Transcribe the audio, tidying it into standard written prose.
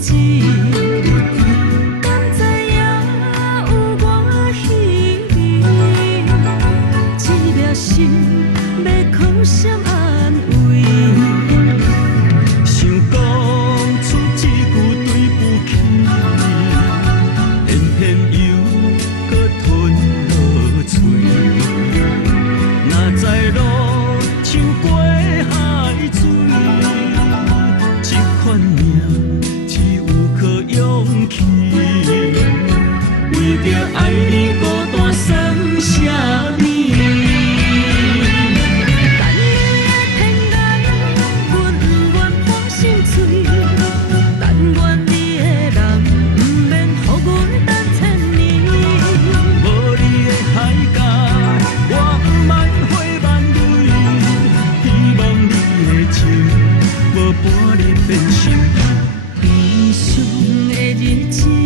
钱，敢知影有我稀微，一粒心要靠谁安慰？想讲出一句对不起，偏偏又搁吞落嘴。若知路像过海水，这款命只有靠勇气。为着爱你孤单算啥物？但你的天涯，阮不愿破心碎。但愿你的人，不免予阮等千年。无你的海角，我不茫花万蕊。希望你的情，无半日变心。悲伤的日子。